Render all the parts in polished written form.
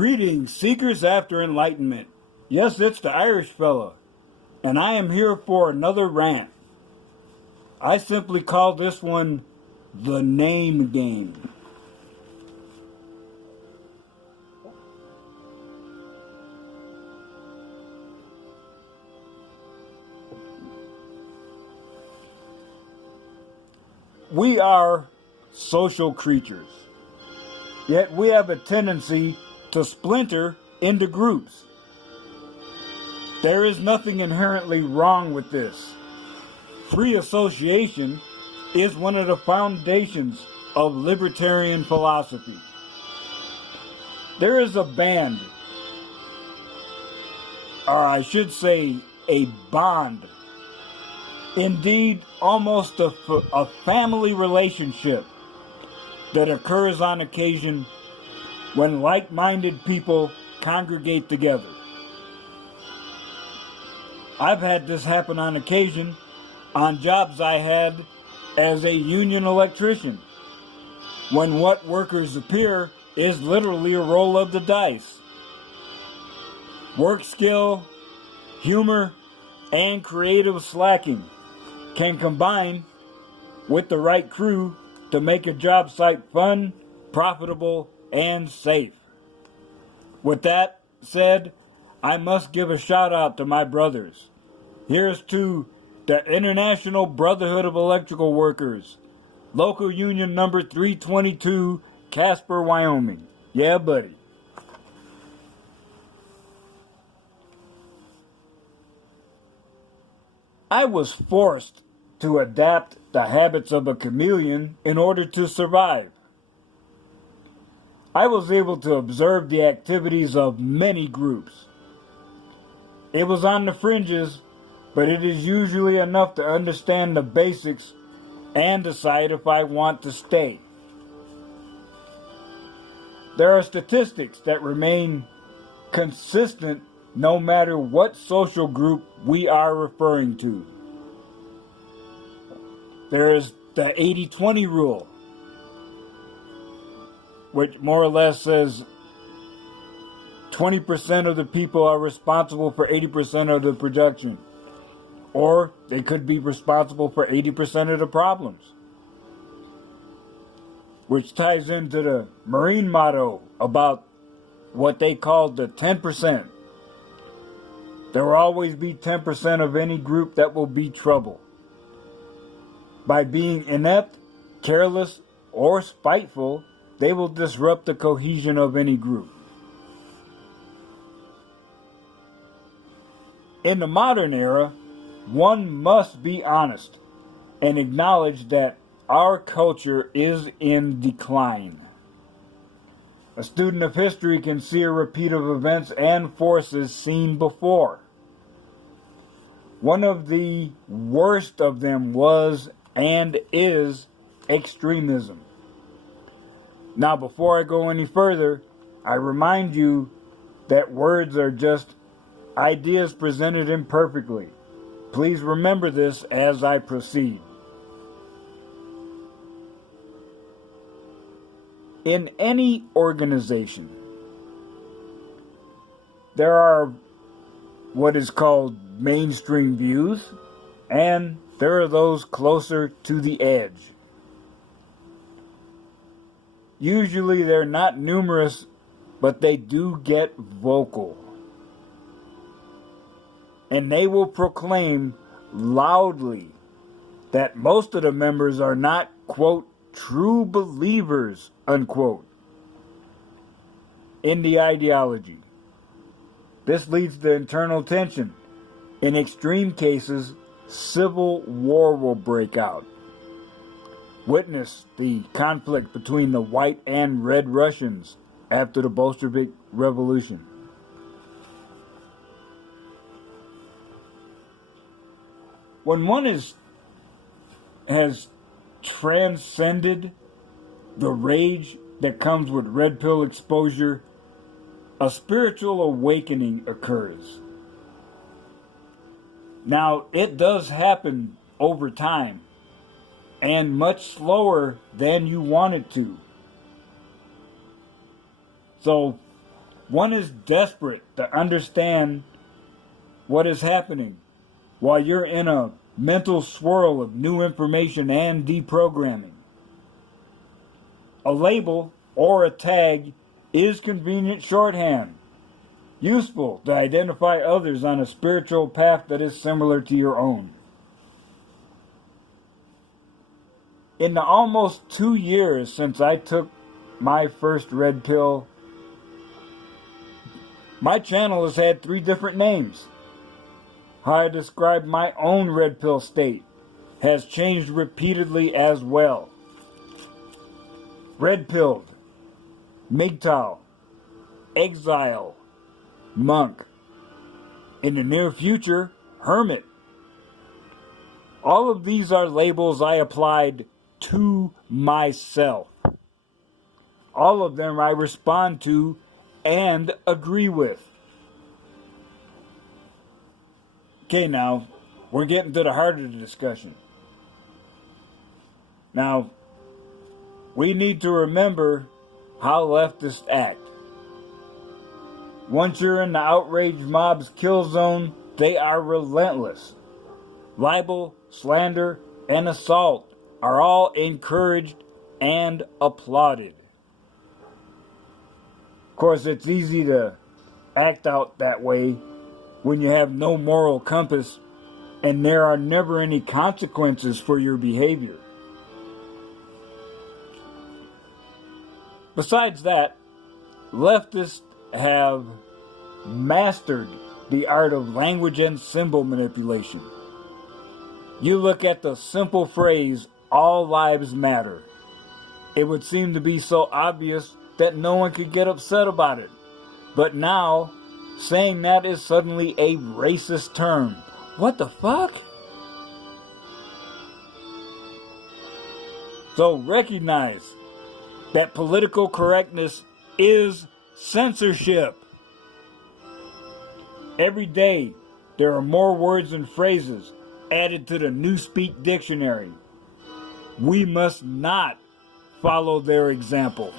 Greetings, seekers after enlightenment. Yes, it's the Irish fella, and I am here for another rant. I simply call this one the name game. We are social creatures, yet we have a tendency to splinter into groups. There is nothing inherently wrong with this. Free association is one of the foundations of libertarian philosophy. There is a band, or I should say a bond, indeed almost a family relationship that occurs on occasion when like-minded people congregate together. I've had this happen on occasion on jobs I had as a union electrician, when what workers appear is literally a roll of the dice. Work skill, humor, and creative slacking can combine with the right crew to make a job site fun, profitable, and safe. With that said, I must give a shout out to my brothers. Here's to the International Brotherhood of Electrical Workers, local union number 322, Casper, Wyoming. Yeah, buddy. I was forced to adapt the habits of a chameleon in order to survive. I was able to observe the activities of many groups. It was on the fringes, but it is usually enough to understand the basics and decide if I want to stay. There are statistics that remain consistent no matter what social group we are referring to. There is the 80-20 rule, which more or less says 20% of the people are responsible for 80% of the production. Or they could be responsible for 80% of the problems. Which ties into the Marine motto about what they called the 10%. There will always be 10% of any group that will be trouble. By being inept, careless, or spiteful, they will disrupt the cohesion of any group. In the modern era, one must be honest and acknowledge that our culture is in decline. A student of history can see a repeat of events and forces seen before. One of the worst of them was and is extremism. Now, before I go any further, I remind you that words are just ideas presented imperfectly. Please remember this as I proceed. In any organization, there are what is called mainstream views, and there are those closer to the edge. Usually they're not numerous, but they do get vocal. And they will proclaim loudly that most of the members are not, quote, true believers, unquote, in the ideology. This leads to internal tension. In extreme cases, civil war will break out. Witness the conflict between the white and red Russians after the Bolshevik Revolution. When one has transcended the rage that comes with red pill exposure, a spiritual awakening occurs. Now, it does happen over time, and much slower than you want it to. So, One is desperate to understand what is happening while you're in a mental swirl of new information and deprogramming. A label or a tag is convenient shorthand, useful to identify others on a spiritual path that is similar to your own. In the almost 2 years since I took my first red pill, my channel has had 3 different names. How I describe my own red pill state has changed repeatedly as well. Red pilled, Mgtow, exile, monk. In the near future, hermit. All of these are labels I applied to myself. All of them I respond to and agree with. Okay, now, we're getting to the heart of the discussion. Now, we need to remember how leftists act. Once you're in the outrage mob's kill zone, they are relentless. Libel, slander, and assault are all encouraged and applauded. Of course, it's easy to act out that way when you have no moral compass and there are never any consequences for your behavior. Besides that, leftists have mastered the art of language and symbol manipulation. You look at the simple phrase, "all lives matter." It would seem to be so obvious that no one could get upset about it. But now, saying that is suddenly a racist term. What the fuck? So recognize that political correctness is censorship. Every day, there are more words and phrases added to the Newspeak dictionary. We must not follow their example.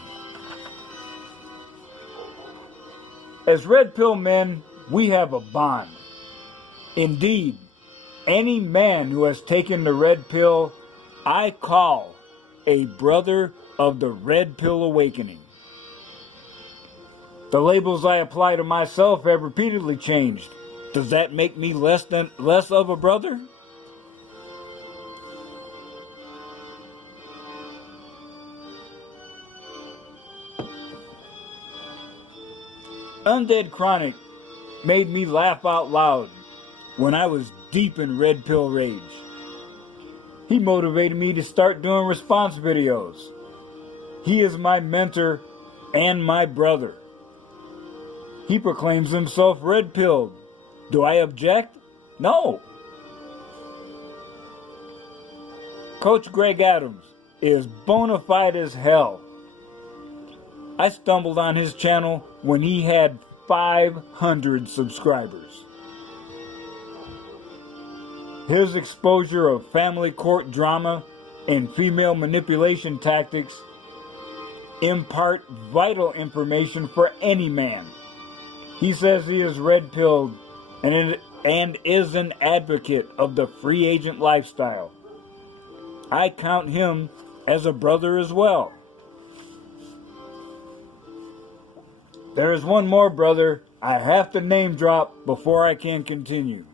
As red pill men, we have a bond. Indeed, any man who has taken the red pill, I call a brother of the red pill awakening. The labels I apply to myself have repeatedly changed. Does that make me less of a brother? Undead Chronic made me laugh out loud when I was deep in red pill rage. He motivated me to start doing response videos. He is my mentor and my brother. He proclaims himself red-pilled. Do I object? No. Coach Greg Adams is bona fide as hell. I stumbled on his channel when he had 500 subscribers. His exposure of family court drama and female manipulation tactics impart vital information for any man. He says he is red-pilled and is an advocate of the free agent lifestyle. I count him as a brother as well. There is one more brother I have to name drop before I can continue.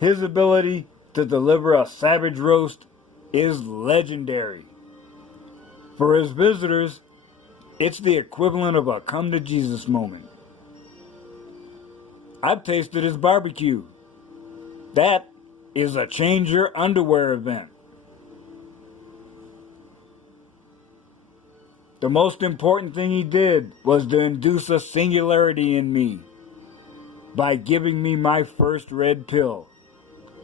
His ability to deliver a savage roast is legendary. For his visitors, it's the equivalent of a come to Jesus moment. I've tasted his barbecue. That is a change your underwear event. The most important thing he did was to induce a singularity in me by giving me my first red pill.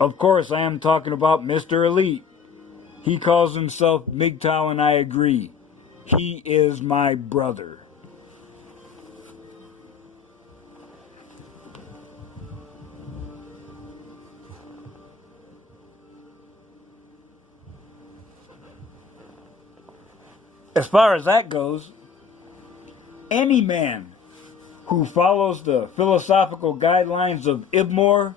Of course, I am talking about Mr. Elite. He calls himself Mgtow, and I agree. He is my brother. As far as that goes, any man who follows the philosophical guidelines of Ibmore,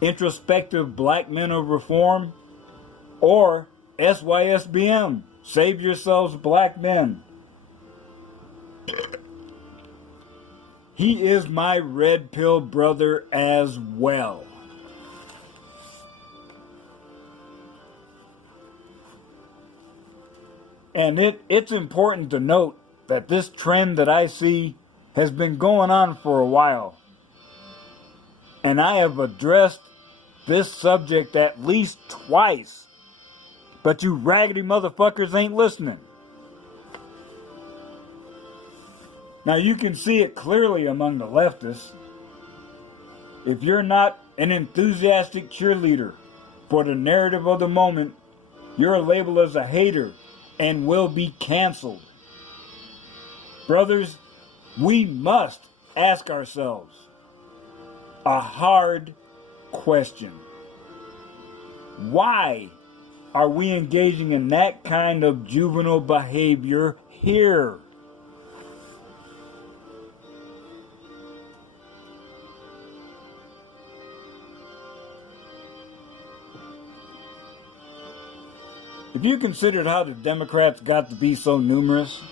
Introspective Black Men of Reform, or SYSBM, Save Yourselves Black Men. He is my red pill brother as well. And it's important to note that this trend that I see has been going on for a while. And I have addressed this subject at least twice. But you raggedy motherfuckers ain't listening. Now you can see it clearly among the leftists. If you're not an enthusiastic cheerleader for the narrative of the moment, you're labeled as a hater and will be canceled. Brothers, we must ask ourselves a hard question. Why are we engaging in that kind of juvenile behavior here? If you considered how the Democrats got to be so numerous,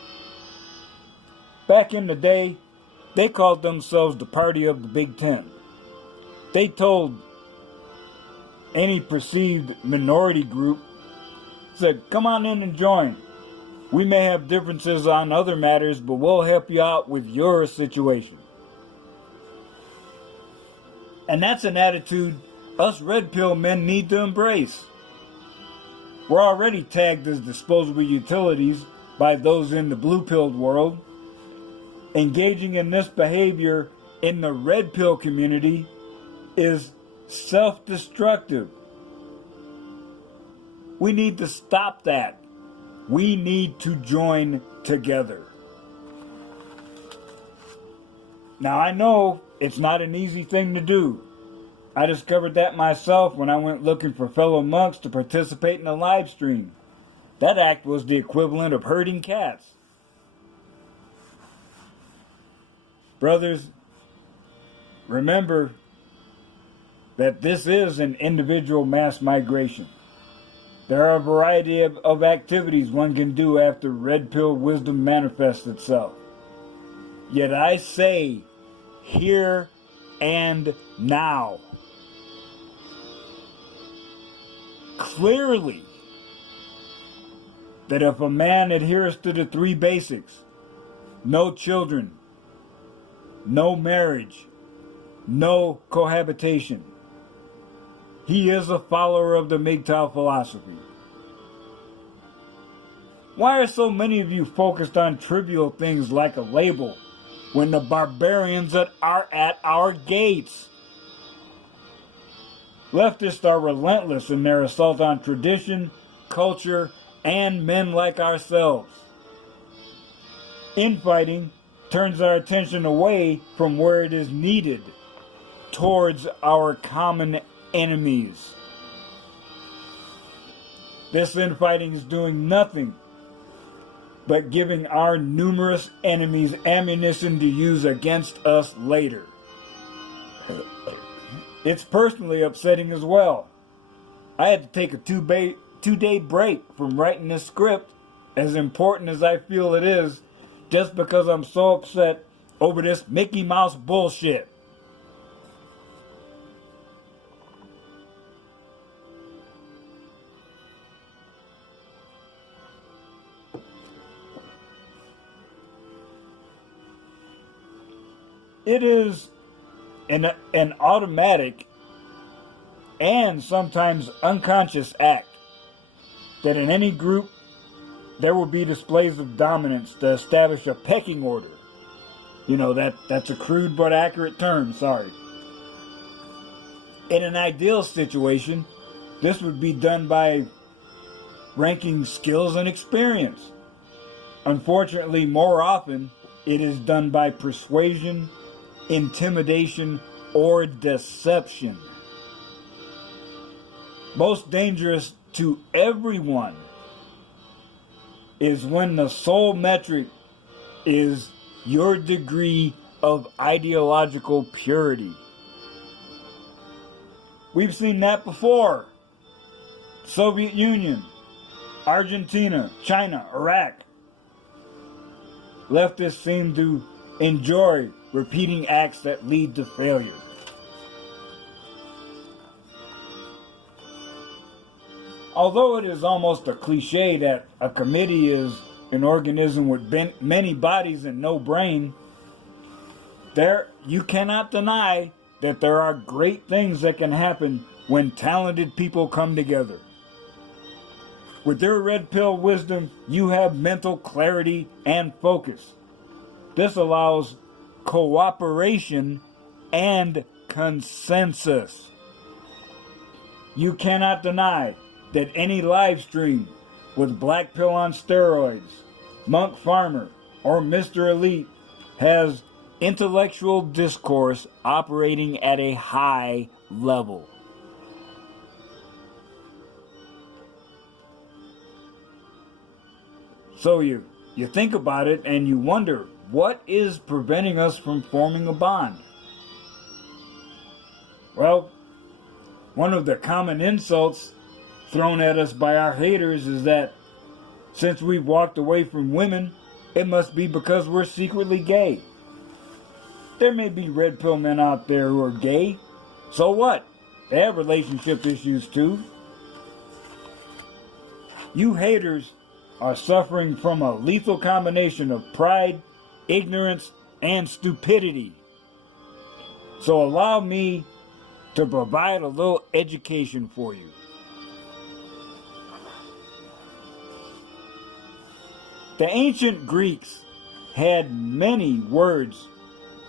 back in the day, they called themselves the party of the Big Ten. They told any perceived minority group, said, come on in and join. We may have differences on other matters, but we'll help you out with your situation. And that's an attitude us red pill men need to embrace. We're already tagged as disposable utilities by those in the blue-pilled world. Engaging in this behavior in the red pill community is self-destructive. We need to stop that. We need to join together. Now I know it's not an easy thing to do. I discovered that myself when I went looking for fellow monks to participate in a live stream. That act was the equivalent of herding cats. Brothers, remember that this is an individual mass migration. There are a variety of activities one can do after red pill wisdom manifests itself. Yet I say, here and now. Clearly, that if a man adheres to the three basics, no children, no marriage, no cohabitation, he is a follower of the Mgtow philosophy. Why are so many of you focused on trivial things like a label when the barbarians that are at our gates? Leftists are relentless in their assault on tradition, culture, and men like ourselves. Infighting turns our attention away from where it is needed, towards our common enemies. This infighting is doing nothing but giving our numerous enemies ammunition to use against us later. It's personally upsetting as well. I had to take a two-day break from writing this script, as important as I feel it is, just because I'm so upset over this Mickey Mouse bullshit. It is an automatic and sometimes unconscious act that in any group there will be displays of dominance to establish a pecking order. You know, that's a crude but accurate term, sorry. In an ideal situation, this would be done by ranking skills and experience. Unfortunately, more often, it is done by persuasion, intimidation, or deception. Most dangerous to everyone is when the sole metric is your degree of ideological purity. We've seen that before. Soviet Union, Argentina, China, Iraq. Leftists seem to enjoy repeating acts that lead to failure. Although it is almost a cliche that a committee is an organism with many bodies and no brain, you cannot deny that there are great things that can happen when talented people come together. With their red pill wisdom, you have mental clarity and focus. This allows cooperation and consensus. You cannot deny that any live stream with Black Pill on steroids, Monk Farmer, or Mr. Elite has intellectual discourse operating at a high level. So you think about it and you wonder, what is preventing us from forming a bond? Well, one of the common insults thrown at us by our haters is that since we've walked away from women, it must be because we're secretly gay. There may be red pill men out there who are gay. So what? They have relationship issues too. You haters are suffering from a lethal combination of pride, ignorance, and stupidity. So allow me to provide a little education for you. The ancient Greeks had many words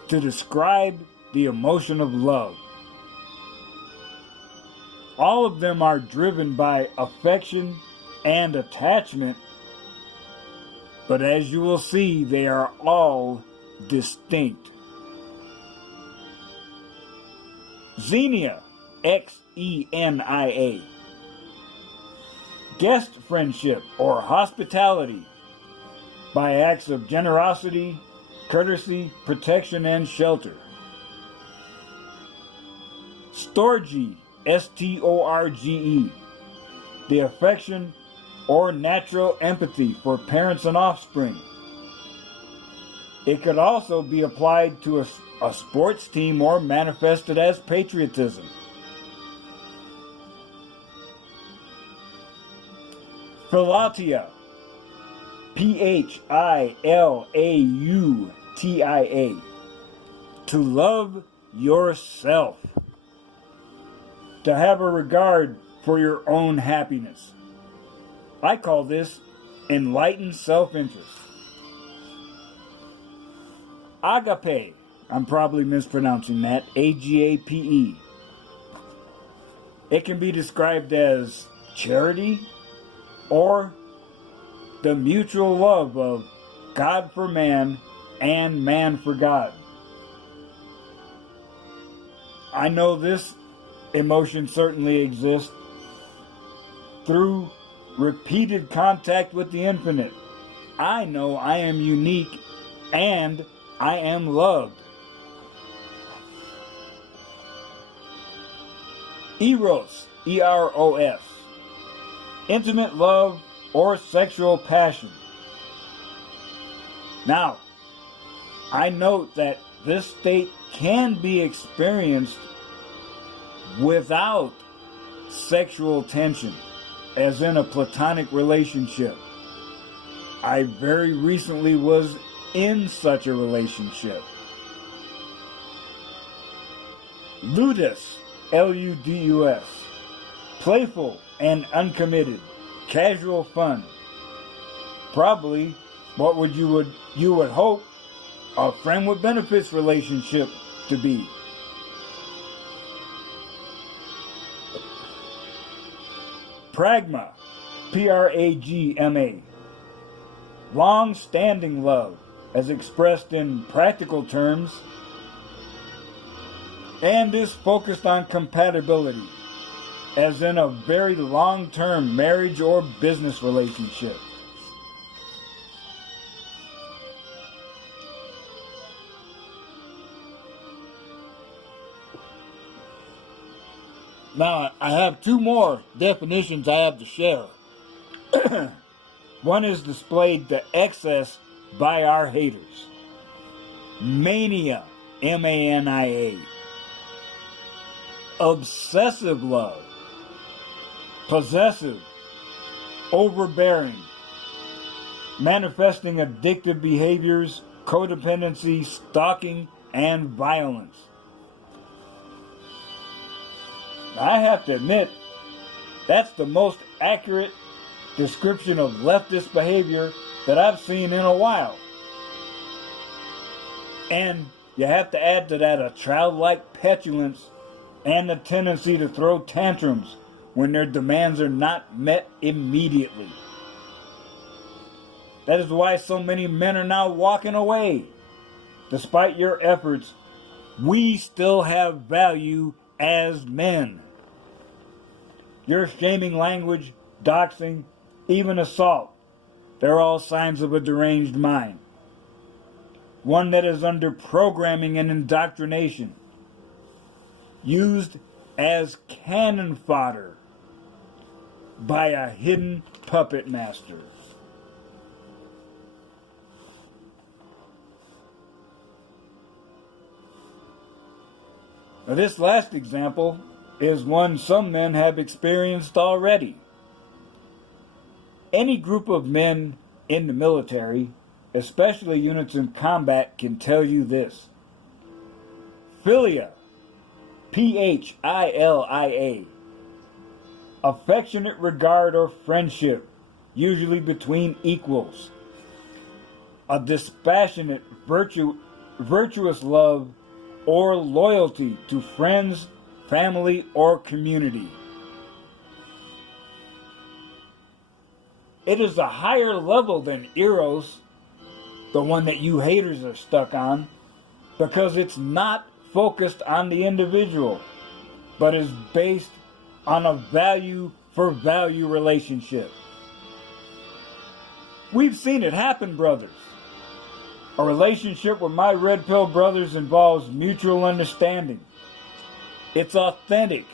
to describe the emotion of love. All of them are driven by affection and attachment, but as you will see, they are all distinct. Xenia, Xenia. Guest friendship or hospitality by acts of generosity, courtesy, protection, and shelter. Storge, Storge. The affection or natural empathy for parents and offspring. It could also be applied to a sports team or manifested as patriotism. Philatia, Philautia. To love yourself. To have a regard for your own happiness. I call this enlightened self-interest. Agape, I'm probably mispronouncing that, Agape. It can be described as charity or the mutual love of God for man and man for God. I know this emotion certainly exists through repeated contact with the infinite. I know I am unique and I am loved. Eros, E-R-O-S. Intimate love or sexual passion. Now, I note that this state can be experienced without sexual tension, as in a platonic relationship. I very recently was in such a relationship. Ludus, L-U-D-U-S. Playful and uncommitted. Casual fun. Probably what you would hope a friend with benefits relationship to be. Pragma, P-R-A-G-M-A. Long-standing love, as expressed in practical terms, and is focused on compatibility, as in a very long-term marriage or business relationship. Now, I have two more definitions I have to share. One is displayed to excess by our haters. Mania, M-A-N-I-A. Obsessive love. Possessive. Overbearing. Manifesting addictive behaviors, codependency, stalking, and violence. I have to admit, that's the most accurate description of leftist behavior that I've seen in a while. And you have to add to that a childlike petulance and a tendency to throw tantrums when their demands are not met immediately. That is why so many men are now walking away. Despite your efforts, we still have value as men. Your shaming language, doxing, even assault, they're all signs of a deranged mind. One that is under programming and indoctrination, used as cannon fodder by a hidden puppet master. Now, this last example is one some men have experienced already. Any group of men in the military, especially units in combat, can tell you this. Philia, P-H-I-L-I-A, affectionate regard or friendship, usually between equals. A dispassionate, virtuous love or loyalty to friends, family, or community. It is a higher level than Eros, the one that you haters are stuck on, because it's not focused on the individual, but is based on a value for value relationship. We've seen it happen, brothers. A relationship with my Red Pill brothers involves mutual understanding. It's authentic,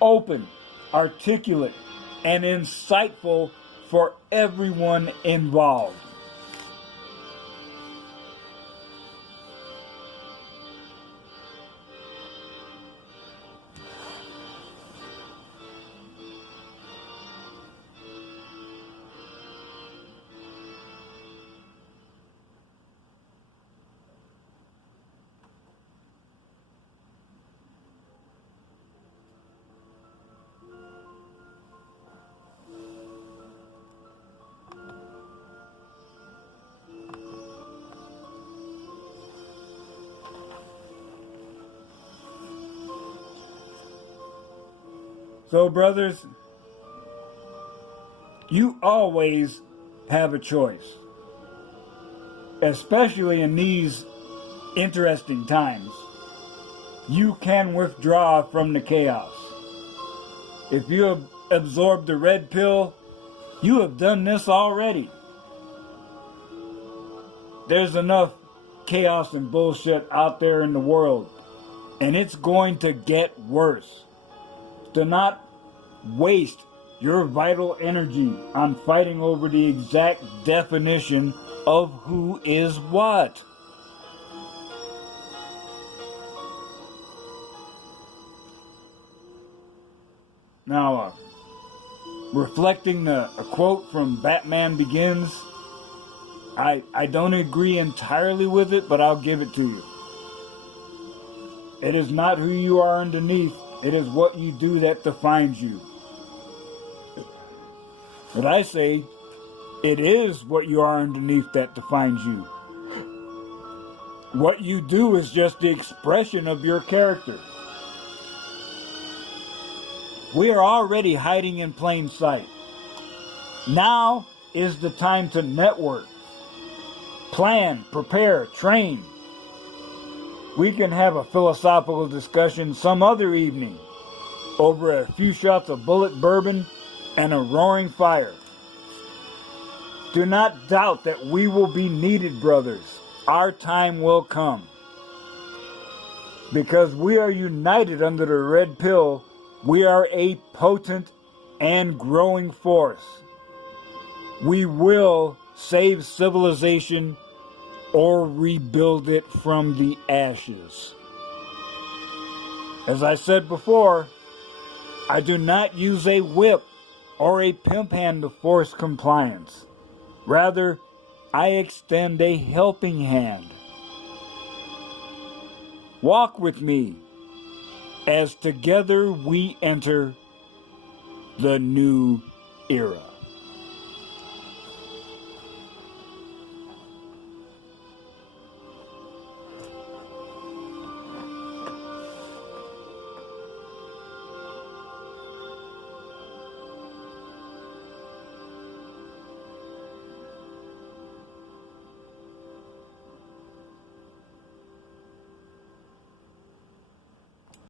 open, articulate, and insightful for everyone involved. So, brothers, you always have a choice, especially in these interesting times. You can withdraw from the chaos. If you have absorbed the red pill, you have done this already. There's enough chaos and bullshit out there in the world, and it's going to get worse. Do not waste your vital energy on fighting over the exact definition of who is what. Now, reflecting a quote from Batman Begins, I don't agree entirely with it, but I'll give it to you. It is not who you are underneath, it is what you do that defines you. But I say, it is what you are underneath that defines you. What you do is just the expression of your character. We are already hiding in plain sight. Now is the time to network, plan, prepare, train. We can have a philosophical discussion some other evening over a few shots of bullet bourbon and a roaring fire. Do not doubt that we will be needed, brothers. Our time will come. Because we are united under the red pill We are a potent and growing force. We will save civilization or rebuild it from the ashes. As I said before, I do not use a whip or a pimp hand to force compliance. Rather, I extend a helping hand. Walk with me as together we enter the new era.